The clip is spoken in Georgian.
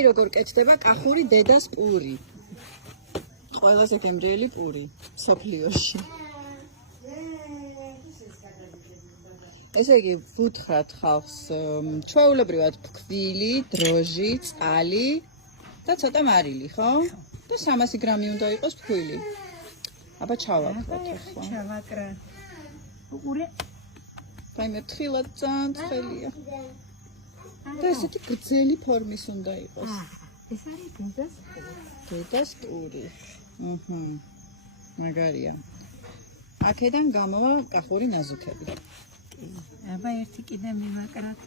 აი როგორ კეთდება კახური დედას პური. ყველაზე გემრიელი პური სოფლიოში. ესე იგი, ვუთხრათ ხალხს ჩვეულებრივად ფქვილი, დროჟი, წყალი და ცოტა მარილი, ხო? და 300 გრამი უნდა იყოს ფქვილი. აბა ჩავაკროთ ახლა. ჩავაკრა. უყურე. რაიმე თხილად ძალიან ცხელია. და ესეთი გრძელი ფორმის უნდა იყოს. ეს არის დედას პური. დედას პური. მაგარია. აქედან გამოვა კახური ნაზუქები. აბა ერთი კიდე მივაკრათ.